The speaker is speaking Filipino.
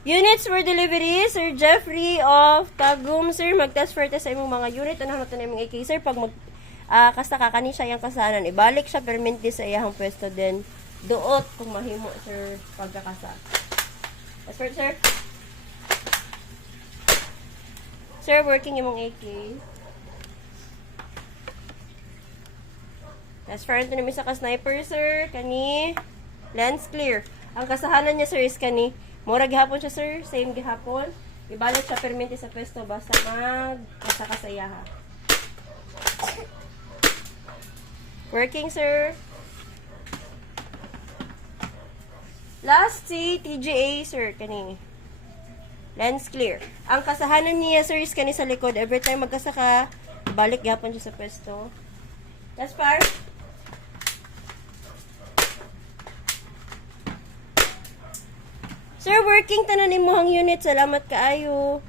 Units for delivery, Sir Jeffrey of Tagum. Sir, mag-test for test sa imong mga unit. Ano naman imong AK, sir? Pag kasta kakani siya yung kasanan, ibalik siya permanente sa iyang pwesto din. Duot kung mahimo, sir, pagkakasa. Test for, sir. Sir, working imong AK. Test for ito namin sa ka-sniper, sir. Kani, lens clear. Ang kasahanan niya, sir, is kani, mura gihapon siya, sir. Same gihapon. Ibalik siya permanente sa pwesto basta kasakasayaha. Working, sir. Last si TGA, sir. Kani. Lens clear. Ang kasahanan niya, sir, is kani sa likod. Every time magkasaka, balik gihapon siya sa pwesto. Last part. Sir, working tanan imong unit. Salamat kaayo.